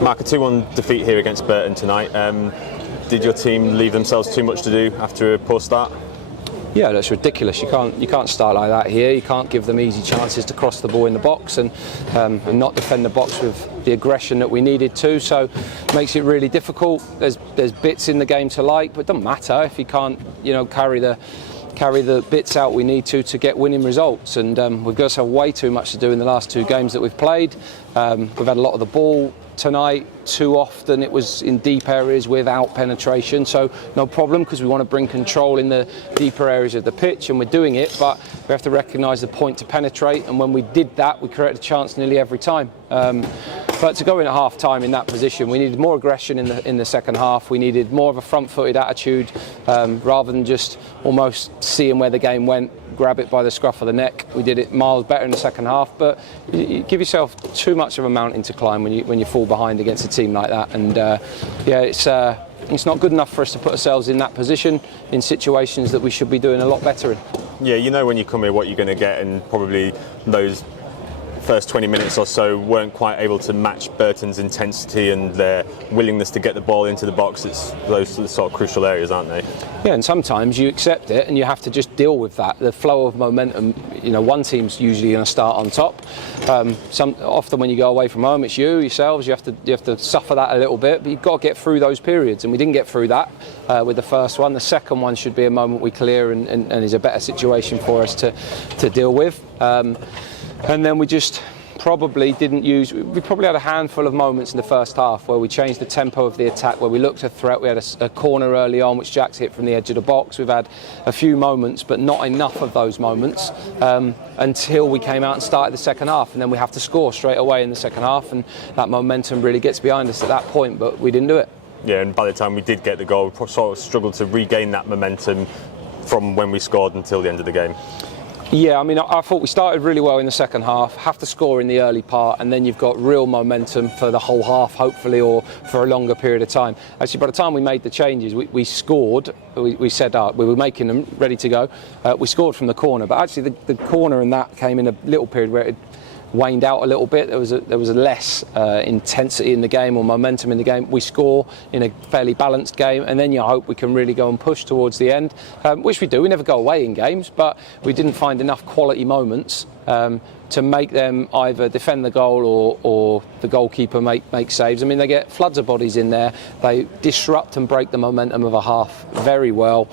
Mark, a 2-1 defeat here against Burton tonight. Did your team leave themselves too much to do after a poor start? Yeah, that's ridiculous. You can't start like that here. You can't give them easy chances to cross the ball in the box and not defend the box with the aggression that we needed to. So it makes it really difficult. There's bits in the game to like, but it doesn't matter if you can't, carry the bits out we need to get winning results. And we've got way too much to do in the last 2 games that we've played. We've had a lot of the ball tonight. Too often it was in deep areas without penetration, so no problem, because we want to bring control in the deeper areas of the pitch, and we're doing it, but we have to recognise the point to penetrate, and when we did that we created a chance nearly every time. But to go in at half time in that position, we needed more aggression in the second half. We needed more of a front-footed attitude, rather than just almost seeing where the game went, grab it by the scruff of the neck. We did it miles better in the second half, but you give yourself too much of a mountain to climb when you fall behind against a team like that. And it's not good enough for us to put ourselves in that position in situations that we should be doing a lot better in. Yeah, when you come here what you're going to get, and probably those first 20 minutes or so weren't quite able to match Burton's intensity and their willingness to get the ball into the box. It's those sort of crucial areas, aren't they? Yeah, and sometimes you accept it and you have to just deal with that. The flow of momentum, one team's usually going to start on top. Often when you go away from home, it's yourselves. You have to suffer that a little bit, but you've got to get through those periods, and we didn't get through that with the first one. The second one should be a moment we clear and is a better situation for us to deal with. And then we just probably we probably had a handful of moments in the first half where we changed the tempo of the attack, where we looked at threat. We had a corner early on which Jack's hit from the edge of the box. We've had a few moments, but not enough of those moments until we came out and started the second half, and then we have to score straight away in the second half, and that momentum really gets behind us at that point, but we didn't do it. Yeah, and by the time we did get the goal, we sort of struggled to regain that momentum from when we scored until the end of the game. Yeah, I thought we started really well in the second half, have to score in the early part, and then you've got real momentum for the whole half, hopefully, or for a longer period of time. Actually, by the time we made the changes, we scored. We said we were making them ready to go. We scored from the corner, but actually the corner and that came in a little period where it waned out a little bit. There was a less intensity in the game or momentum in the game. We score in a fairly balanced game, and then you hope we can really go and push towards the end, which we do. We never go away in games, but we didn't find enough quality moments to make them either defend the goal or the goalkeeper make saves. They get floods of bodies in there. They disrupt and break the momentum of a half very well,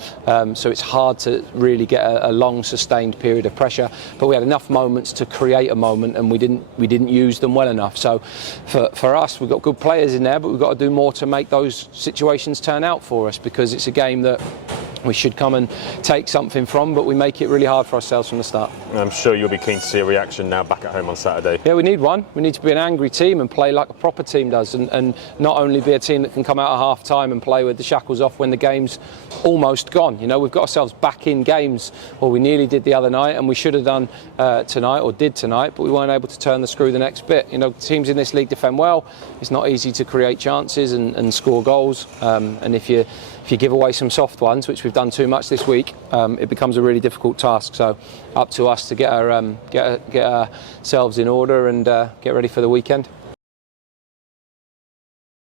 so it's hard to really get a long sustained period of pressure, but we had enough moments to create a moment, and we didn't use them well enough. So for us, we've got good players in there, but we've got to do more to make those situations turn out for us, because it's a game that we should come and take something from, but we make it really hard for ourselves from the start. I'm sure you'll be keen to see a reaction now back at home on Saturday. Yeah, we need one. We need to be an angry team and play like a proper team does, and not only be a team that can come out at half time and play with the shackles off when the game's almost gone. We've got ourselves back in games, or we nearly did the other night, and we should have done tonight, or did tonight, but we weren't able to turn the screw the next bit. Teams in this league defend well. It's not easy to create chances and score goals, and if you give away some soft ones, which we've done too much this week, it becomes a really difficult task. So up to us to get ourselves in order and get ready for the weekend.